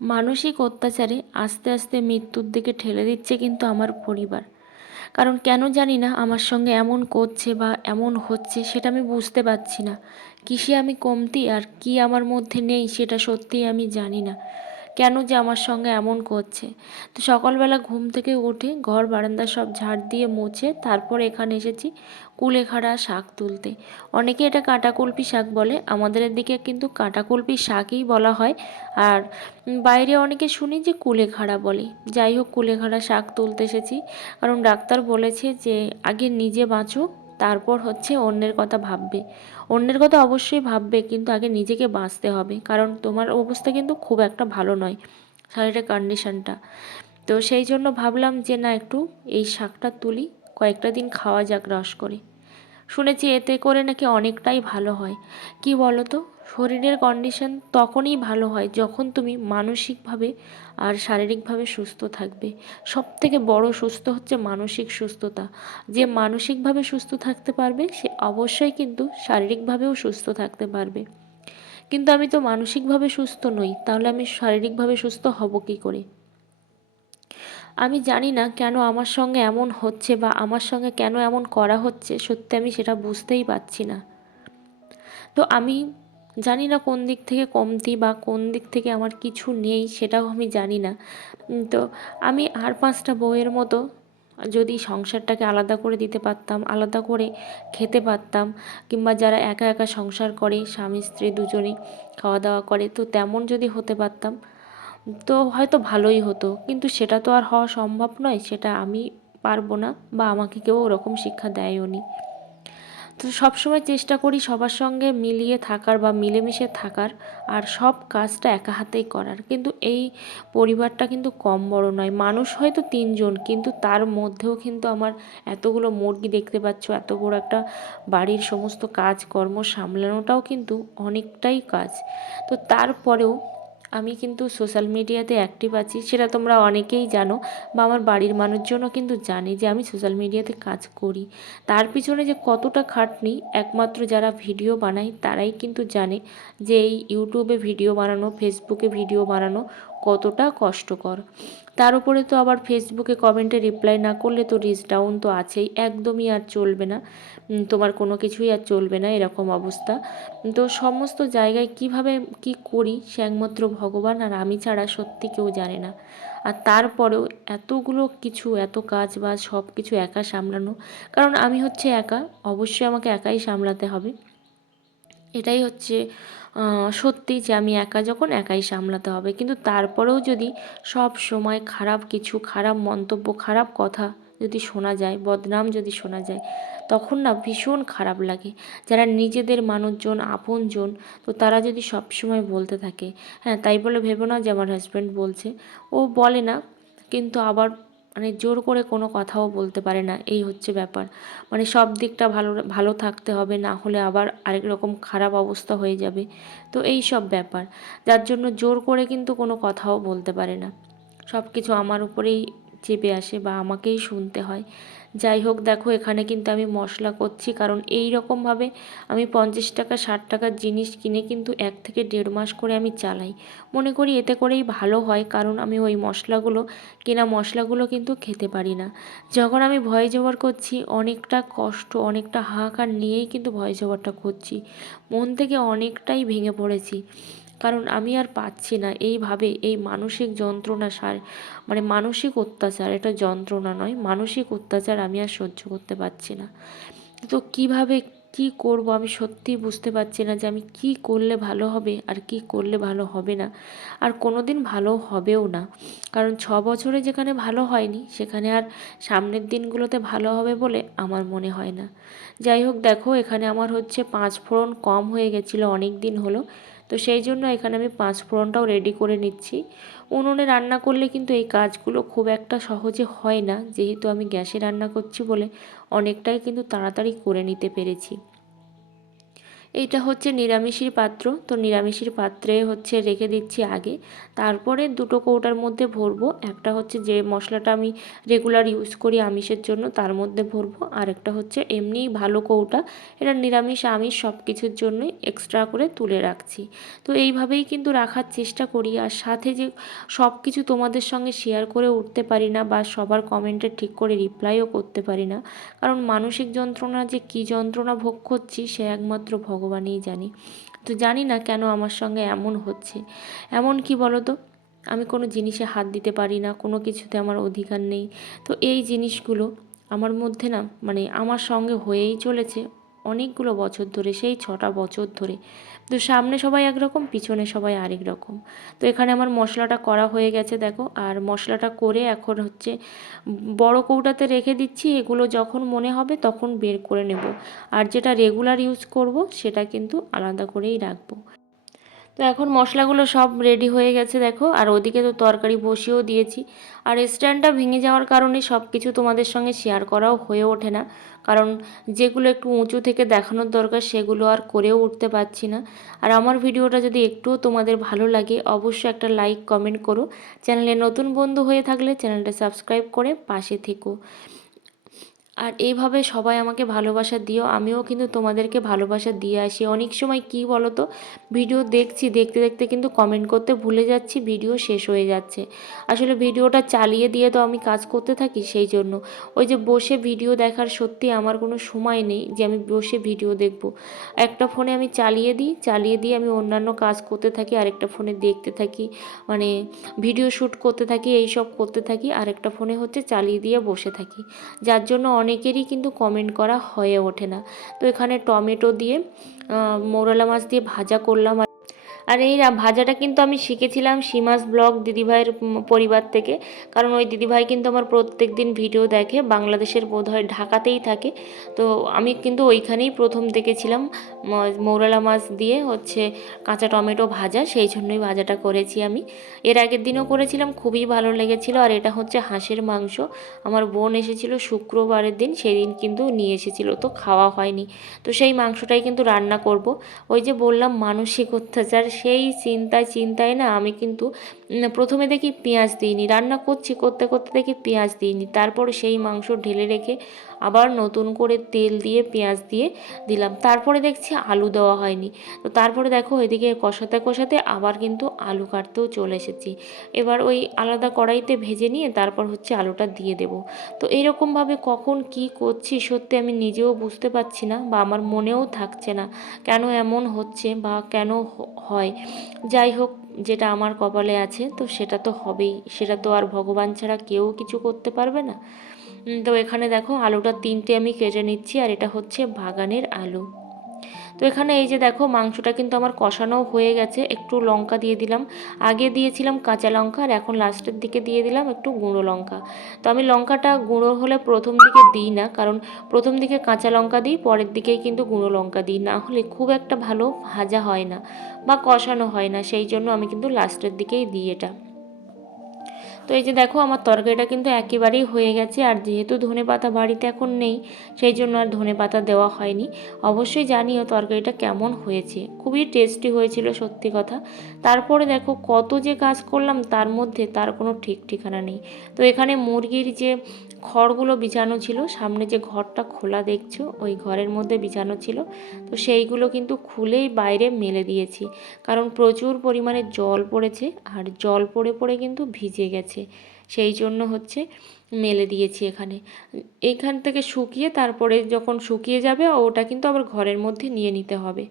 মানসিক অত্যাচারে আস্তে আস্তে মৃত্যুর দিকে ঠেলে দিচ্ছে কিন্তু আমার পরিবার। কারণ কেন জানি না আমার সঙ্গে এমন করছে বা এমন হচ্ছে সেটা আমি বুঝতে পারছি না। কিসে আমি কমতি আর কি আমার মধ্যে নেই সেটা সত্যিই আমি জানি না। কেন যে আমার সঙ্গে এমন করছে? তো সকালবেলা ঘুম থেকে উঠে ঘর বারান্দা সব ঝাড় দিয়ে মুছে তারপর এখানে এসেছি কুলেখাড়া শাক তুলতে। অনেকে এটা কাটাকুলপি শাক বলে, আমাদের দিকে কিন্তু কাটাকুলপি শাকই বলা হয়। আর বাইরে অনেকে শুনি যে কুলেখাড়া বলে। যাই হোক, কুলেখাড়া শাক তুলতে এসেছি। কারণ ডাক্তার বলেছে যে, আগে নিজে বাঁচো তারপর হচ্ছে অন্যের কথা ভাববে। অন্যের কথা অবশ্যই ভাববে, কিন্তু আগে নিজেকে বাঁচতে হবে। কারণ তোমার অবস্থা কিন্তু খুব একটা ভালো নয় শারীরিক কন্ডিশনটা তো সেই জন্য ভাবলাম যে, না, একটু এই শাকটা তুলি, কয়েকটা দিন খাওয়া যাক রস করে। শুনেছি এতে করে নাকি অনেকটাই ভালো হয়। কি বলো তো শরীরের কন্ডিশন তখনই ভালো হয় যখন তুমি মানসিকভাবে আর শারীরিকভাবে সুস্থ থাকবে। সব থেকে বড় সুস্থ হচ্ছে মানসিক সুস্থতা। যে মানসিকভাবে সুস্থ থাকতে পারবে, সে অবশ্যই কিন্তু শারীরিকভাবেও সুস্থ থাকতে পারবে। কিন্তু আমি তো মানসিকভাবে সুস্থ নই, তাহলে আমি শারীরিকভাবে সুস্থ হব কী করে? আমি জানি না কেন আমার সঙ্গে এমন হচ্ছে বা আমার সঙ্গে কেন এমন করা হচ্ছে, সত্যি আমি সেটা বুঝতেই পারছি না। তো আমি জানি না কোন দিক থেকে কমতি বা কোন দিক থেকে আমার কিছু নেই, সেটাও আমি জানি না। তো আমি আর পাঁচটা বউয়ের মতো যদি সংসারটাকে আলাদা করে দিতে পারতাম, আলাদা করে খেতে পারতাম, কিংবা যারা একা একা সংসার করে, স্বামী, স্ত্রী দুজনেই খাওয়া দাওয়া করে, তো তেমন যদি হতে পারতাম, তো হয়তো ভালোই হতো। কিন্তু সেটা তো আর হওয়া সম্ভব নয়, সেটা আমি পারব না বা আমাকে কেউ ওরকম শিক্ষা দেয়ও নি তো সবসময় চেষ্টা করি সবার সঙ্গে মিলিয়ে থাকার বা মিলেমিশে থাকার, আর সব কাজটা একা হাতেই করার। কিন্তু এই পরিবারটা কিন্তু কম বড় নয়, মানুষ হয়তো তিনজন, কিন্তু তার মধ্যেও কিন্তু আমার এতগুলো মুরগি দেখতে পাচ্ছ, এত বড় একটা বাড়ির সমস্ত কাজকর্ম সামলানোটাও কিন্তু অনেকটাই কাজ। তো তারপরেও আমি কিন্তু সোশ্যাল মিডিয়াতে অ্যাক্টিভ আছি, সেটা তোমরা অনেকেই জানো বা আমার বাড়ির মানুষজনও কিন্তু জানে যে আমি সোশ্যাল মিডিয়াতে কাজ করি। তার পিছনে যে কতটা খাটনি, একমাত্র যারা ভিডিও বানায় তারাই কিন্তু জানে যে এই ইউটিউবে ভিডিও বানানো ফেসবুকে ভিডিও বানানো কতটা কষ্টকর। তার উপরে তো আবার ফেসবুকে কমেন্টে রিপ্লাই না করলে তো রিচ ডাউন তো আছেই। একদমই আর চলবে না। তোমার কোনো কিছুই আর চলবে না এরকম অবস্থা। তো সমস্ত জায়গায় কীভাবে কি করি সে একমাত্র ভগবান আর আমি ছাড়া সত্যি কেউ জানে না। আর তারপরেও এতগুলো কিছু, এত কাজ বাজ সব কিছু একা সামলানো। কারণ আমি হচ্ছে একা, অবশ্যই আমাকে একাই সামলাতে হবে। এটাই হচ্ছে সত্যি যে আমি একা যখন একাই সামলাতে হবে। কিন্তু তারপরেও যদি সব সময় খারাপ কিছু, খারাপ মন্তব্য, খারাপ কথা যদি শোনা যায়, বদনাম যদি শোনা যায়, তখন না ভীষণ খারাপ লাগে। যারা নিজেদের মানুষজন, আপনজন, তো তারা যদি সব সময় বলতে থাকে হ্যাঁ তাই বলে ভেবো না যে আমার হাজব্যান্ড বলছে। ও বলে না, কিন্তু আবার মানে জোর করে কোনো কথাও বলতে পারে না, এই হচ্ছে ব্যাপার। মানে সব দিকটা ভালো ভালো থাকতে হবে, না হলে আবার আরেক রকম খারাপ অবস্থা হয়ে যাবে। তো এই সব ব্যাপার। যার জন্য জোর করে কিন্তু কোনো কথাও বলতে পারে না। সব কিছু আমার উপরেই চেপে আসে বা আমাকেই শুনতে হয়। যাই হোক, দেখো এখানে কিন্তু আমি মশলা করছি। কারণ এই রকমভাবে আমি পঞ্চাশ টাকা, ষাট টাকার জিনিস কিনে কিন্তু এক থেকে দেড় মাস করে আমি চালাই। মনে করি এতে করেই ভালো হয়, কারণ আমি ওই মশলাগুলো, কেনা মশলাগুলো কিন্তু খেতে পারি না। যখন আমি ভয় জবর করছি, অনেকটা কষ্ট, অনেকটা হাহাকার নিয়েই কিন্তু ভয় জবরটা করছি। মন থেকে অনেকটাই ভেঙে পড়েছি। কারণ আমি আর পাচ্ছি না। এইভাবে এই মানসিক যন্ত্রণা সার মানে মানসিক অত্যাচার, এটা যন্ত্রণা নয়, মানসিক অত্যাচার আমি আর সহ্য করতে পারছি না। তো কীভাবে কি করব আমি সত্যিই বুঝতে পারছি না যে আমি কি করলে ভালো হবে আর কি করলে ভালো হবে না। আর কোনো দিন ভালো হবেও না। কারণ ছ বছরে যেখানে ভালো হয়নি, সেখানে আর সামনের দিনগুলোতে ভালো হবে বলে আমার মনে হয় না। যাই হোক, দেখো এখানে আমার হচ্ছে পাঁচ ফোড়ন কম হয়ে গেছিল, অনেক দিন হলো। তো সেই জন্য এখানে আমি পাঁচ ফোড়নটাও রেডি করে নিচ্ছি। উনুনে রান্না করলে কিন্তু এই কাজগুলো খুব একটা সহজে হয় না। যেহেতু আমি গ্যাসে রান্না করছি বলে অনেকটাই কিন্তু তাড়াতাড়ি করে নিতে পেরেছি। এইটা হচ্ছে নিরামিষের পাত্র। তো নিরামিষের পাত্রে হচ্ছে রেখে দিচ্ছি আগে। তারপরে দুটো কৌটার মধ্যে ভরবো। একটা হচ্ছে যে মশলাটা আমি রেগুলার ইউজ করি আমিষের জন্য, তার মধ্যে ভরবো। আর একটা হচ্ছে এমনিই ভালো কৌটা। এটা নিরামিষ, আমিষ সব কিছুর জন্যই এক্সট্রা করে তুলে রাখছি। তো এইভাবেই কিন্তু রাখার চেষ্টা করি। আর সাথে যে সব কিছু তোমাদের সঙ্গে শেয়ার করে উঠতে পারি না বা সবার কমেন্টে ঠিক করে রিপ্লাইও করতে পারি না। কারণ মানসিক যন্ত্রণা যে কী যন্ত্রণা ভোগ করছি, সে একমাত্র ভগবানই জানি। তো জানি না কেন আমার সঙ্গে এমন হচ্ছে। এমন কি বলো তো আমি কোনো জিনিসে হাত দিতে পারি না, কোনো কিছুতে আমার অধিকার নেই। তো এই জিনিসগুলো আমার মধ্যে না মানে আমার সঙ্গে হয়েই চলেছে। অনেকগুলো বছর ধরে, সেই ছটা বছর ধরে। তো সামনে সবাই একরকম, পিছনে সবাই আরেক রকম। তো এখানে আমার মশলাটা করা হয়ে গেছে, দেখো। আর মশলাটা করে এখন হচ্ছে বড় কৌটাতে রেখে দিচ্ছি। এগুলো যখন মনে হবে তখন বের করে নেব। আর যেটা রেগুলার ইউজ করব, সেটা কিন্তু আলাদা করেই রাখব। তো এখন মশলাগুলো সব রেডি হয়ে গেছে, দেখো। আর ওদিকে তো তরকারি বসিয়েও দিয়েছি। আর স্ট্যান্ডটা ভেঙে যাওয়ার কারণে সব কিছু তোমাদের সঙ্গে শেয়ার করাও হয়ে ওঠে না। কারণ যেগুলো একটু উঁচু থেকে দেখানোর দরকার, সেগুলো আর করেও উঠতে পারছি না। আর আমার ভিডিওটা যদি একটুও তোমাদের ভালো লাগে, অবশ্যই একটা লাইক কমেন্ট করো। চ্যানেলে নতুন বন্ধু হয়ে থাকলে চ্যানেলটা সাবস্ক্রাইব করে পাশে থেকো। আর এইভাবে সবাই আমাকে ভালোবাসা দিও। আমিও কিন্তু তোমাদেরকে ভালোবাসা দিয়ে আসি। অনেক সময় কি বলো তো ভিডিও দেখছি, দেখতে দেখতে কিন্তু কমেন্ট করতে ভুলে যাচ্ছি, ভিডিও শেষ হয়ে যাচ্ছে। আসলে ভিডিওটা চালিয়ে দিয়ে তো আমি কাজ করতে থাকি সেই জন্য। ওই যে বসে ভিডিও দেখার সত্যি আমার কোনো সময় নেই যে আমি বসে ভিডিও দেখব। একটা ফোনে আমি চালিয়ে দিই, চালিয়ে দিয়ে আমি অন্যান্য কাজ করতে থাকি, আরেকটা ফোনে দেখতে থাকি মানে ভিডিও শ্যুট করতে থাকি এই সব করতে থাকি, আরেকটা ফোনে হচ্ছে চালিয়ে দিয়ে বসে থাকি। যার জন্য অনেকেরই কিন্তু কমেন্ট করা হয়ে ওঠে না। তো এখানে টমেটো দিয়ে মোরলা মাছ দিয়ে ভাজা করলাম আর এই ভাজাটা কিন্তু আমি শিখেছিলাম সীমাস ব্লগ দিদিভাইয়ের পরিবার থেকে। কারণ ওই দিদিভাই কিন্তু আমার প্রত্যেক দিন ভিডিও দেখে, বাংলাদেশের বোধ হয় ঢাকাতেই থাকে। তো আমি কিন্তু ওইখানেই প্রথম দেখেছিলাম মৌরালা মাছ দিয়ে হচ্ছে কাঁচা টমেটো ভাজা, সেই জন্যই ভাজাটা করেছি আমি। এর আগের দিনও করেছিলাম, খুবই ভালো লেগেছিল। আর এটা হচ্ছে হাঁসের মাংস। আমার বোন এসেছিল শুক্রবারের দিন, সেদিন কিন্তু নিয়ে এসেছিল, তো খাওয়া হয়নি। তো সেই মাংসটাই কিন্তু রান্না করব। ওই যে বললাম, মানসিক অত্যাচার সেই চিন্তায় চিন্তায় না আমি কিন্তু প্রথমে দেখি পেঁয়াজ দিইনি। রান্না করছি, করতে করতে দেখি পেঁয়াজ দিইনি। তারপর সেই মাংস ঢেলে রেখে আবার নতুন করে তেল দিয়ে, পেঁয়াজ দিয়ে দিলাম। তারপরে দেখছি আলু দেওয়া হয়নি। তো তারপরে দেখো ওইদিকে কষাতে কষাতে আবার কিন্তু আলু কাটতেও চলে এসেছি। এবার ওই আলাদা কড়াইতে ভেজে নিয়ে তারপর হচ্ছে আলুটা দিয়ে দেব। তো এরকমভাবে কখন কি করছি সত্যি আমি নিজেও বুঝতে পারছি না বা আমার মনেও থাকছে না কেন এমন হচ্ছে বা কেন হয়। যাই হোক, যেটা আমার কপালে আছে তো সেটা তো হবেই। সেটা তো আর ভগবান ছাড়া কেউ কিছু করতে পারবে না। তো এখানে দেখো আলুটা তিনটে আমি কেটে নিচ্ছি, আর এটা হচ্ছে বাগানের আলু। তো এখানে এই যে দেখো মাংসটা কিন্তু আমার কষানো হয়ে গেছে, একটু লঙ্কা দিয়ে দিলাম। আগে দিয়েছিলাম কাঁচা লঙ্কা, আর এখন লাস্টের দিকে দিয়ে দিলাম একটু গুঁড়ো লঙ্কা। তো আমি লঙ্কাটা গুঁড়ো হলে প্রথম দিকে দিই না, কারণ প্রথম দিকে কাঁচা লঙ্কা দিই, পরের দিকেই কিন্তু গুঁড়ো লঙ্কা দিই। না হলে খুব একটা ভালো ভাজা হয় না বা কষানো হয় না, সেই জন্য আমি কিন্তু লাস্টের দিকেই দিই এটা। তো এই যে দেখো, আমার তরকারিটা কিন্তু একেবারেই হয়ে গেছে, আর যেহেতু ধনে পাতা বাড়িতে এখন নেই, সেই জন্য আর ধনে পাতা দেওয়া হয়নি। অবশ্যই জানিও তরকারিটা কেমন হয়েছে, খুবই টেস্টি হয়েছিল, সত্যি কথা। তারপরে দেখো, কত যে কাজ করলাম, তার মধ্যে তার কোনো ঠিক ঠিকানা নেই। তো এখানে মুরগির যে খড়গুলো বিছানো ছিল। সামনে যে ঘরটা খোলা দেখছ, ওই ঘরের মধ্যে বিছানো ছিল। তো সেইগুলো কিন্তু খুলেই বাইরে মেলে দিয়েছি। কারণ প্রচুর পরিমাণে জল পড়েছে আর জল পড়ে পড়ে কিন্তু ভিজে গেছে। সেই জন্য হচ্ছে মেলে দিয়েছি এখানে। এইখান থেকে শুকিয়ে তারপরে যখন শুকিয়ে যাবে, ওটা কিন্তু আবার ঘরের মধ্যে নিয়ে নিতে হবে।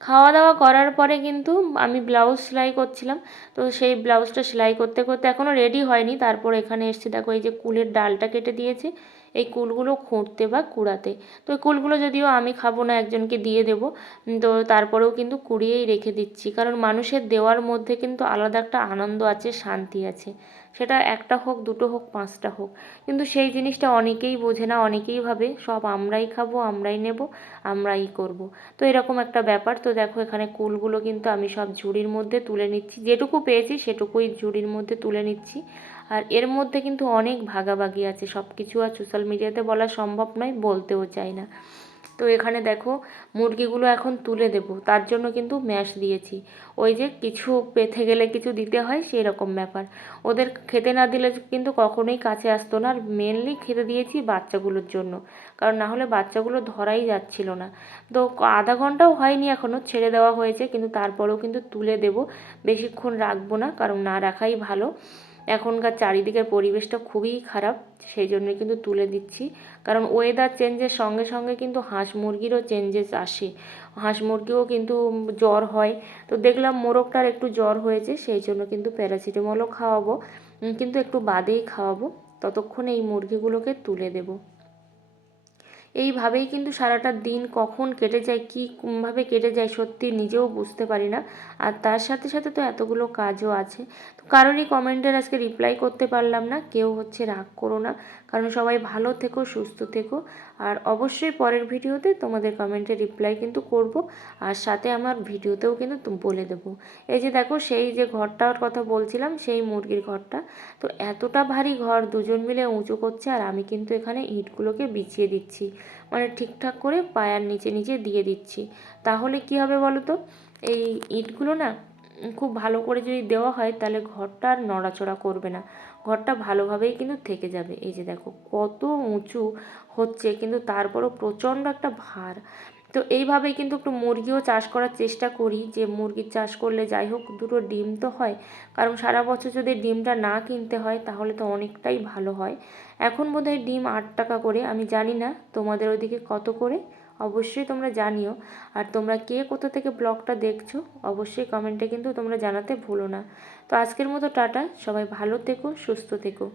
খাওয়া দাওয়া করার পরে কিন্তু আমি ব্লাউজ সেলাই করছিলাম। তো সেই ব্লাউজটা সেলাই করতে করতে এখনও রেডি হয়নি। তারপর এখানে এসছি, দেখো এই যে কুলের ডালটা কেটে দিয়েছে। এই কুলগুলো খুঁড়তে বা কুড়াতে। তো এই কুলগুলো যদিও আমি খাব না, একজনকে দিয়ে দেবো। তো তারপরেও কিন্তু কুড়িয়েই রেখে দিচ্ছি। কারণ মানুষের দেওয়ার মধ্যে কিন্তু আলাদা একটা আনন্দ আছে, শান্তি আছে। সেটা একটা হোক, দুটো হোক, পাঁচটা হোক। কিন্তু সেই জিনিসটা অনেকেই বোঝে না, অনেকেই ভাবে সব আমরাই খাব, আমরাই নেব, আমরাই করব। তো এরকম একটা ব্যাপার। তো দেখো এখানে কুলগুলো কিন্তু আমি সব ঝুড়ির মধ্যে তুলে নিচ্ছি। যেটুকু পেয়েছি সেটুকুই ঝুড়ির মধ্যে তুলে নিচ্ছি। আর এর মধ্যে কিন্তু অনেক ভাগাভাগি আছে। সব কিছু আর সোশ্যাল মিডিয়াতে বলা সম্ভব নয়, বলতেও চাই না। তো এখানে দেখো, মুরগিগুলো এখন তুলে দেব। তার জন্য কিন্তু ম্যাশ দিয়েছি। ওই যে কিছু পেথে গেলে কিছু দিতে হয় সেই রকম ব্যাপার। ওদের খেতে না দিলে কিন্তু কখনোই কাছে আসতো না। আর মেনলি খেতে দিয়েছি বাচ্চাগুলোর জন্য। কারণ না হলে বাচ্চাগুলো ধরাই যাচ্ছিল না। তো আধা ঘন্টাও হয়নি এখনও ছেড়ে দেওয়া হয়েছে। কিন্তু তারপরেও কিন্তু তুলে দেব। বেশিক্ষণ রাখব না, কারণ না রাখাই ভালো। এখনকার চারিদিকের পরিবেশটা খুবই খারাপ, সেই জন্য কিন্তু তুলে দিচ্ছি। কারণ ওয়েদার চেঞ্জের সঙ্গে সঙ্গে কিন্তু হাঁস মুরগিরও চেঞ্জেস আসে। হাঁস মুরগিও কিন্তু জ্বর হয়। তো দেখলাম মোরগটার একটু জ্বর হয়েছে, সেই জন্য কিন্তু প্যারাসিটামলও খাওয়াবো। কিন্তু একটু বাদেই খাওয়াবো। ততক্ষণে এই মুরগিগুলোকে তুলে দেবো। এইভাবেই কিন্তু সারাটা দিন কখন কেটে যায় কীভাবে কেটে যায় সত্যি নিজেও বুঝতে পারি না। আর তার সাথে সাথে তো এতগুলো কাজও আছে। তো কারোরই কমেন্টের আজকে রিপ্লাই করতে পারলাম না, কেউ হচ্ছে রাগ করো না। কারণ সবাই ভালো থেকো, সুস্থ থেকো। আর অবশ্যই পরের ভিডিওতে তোমাদের কমেন্টে রিপ্লাই কিন্তু করব। আর সাথে আমার ভিডিওতেও কিন্তু বলে দেবো। এই যে দেখো, সেই যে ঘরটার কথা বলছিলাম, সেই মুরগির ঘরটা। তো এতটা ভারী ঘর, দুজন মিলে উঁচু করছে, আর আমি কিন্তু এখানে ইটগুলোকে বিছিয়ে দিচ্ছি। মানে ঠিকঠাক করে পায়ার নিচে নিচে দিয়ে দিচ্ছি। তাহলে কি হবে বলো তো এই ইটগুলো না খুব ভালো করে যদি দেওয়া হয় তাহলে ঘরটা আর নড়াচড়া করবে না। ঘরটা ভালোভাবেই কিন্তু থেকে যাবে। এই যে দেখো কত উঁচু হচ্ছে, কিন্তু তারপরও প্রচণ্ড একটা ভার। তো এইভাবেই কিন্তু একটু মুরগিও চাষ করার চেষ্টা করি, যে মুরগির চাষ করলে যাই হোক দুটো ডিম তো হয়। কারণ সারা বছর যদি ডিমটা না কিনতে হয়, তাহলে তো অনেকটাই ভালো হয়। এখন বোধহয় ডিম আট টাকা করে, আমি জানি না তোমাদের ওইদিকে কত করে, অবশ্যই তোমরা জানিও। আর তোমরা কে কোথা থেকে ব্লগটা দেখছ, অবশ্যই কমেন্টে কিন্তু তোমরা জানাতে ভুলো না। তো আজকের মতো টাটা, সবাই ভালো থেকো, সুস্থ থেকো।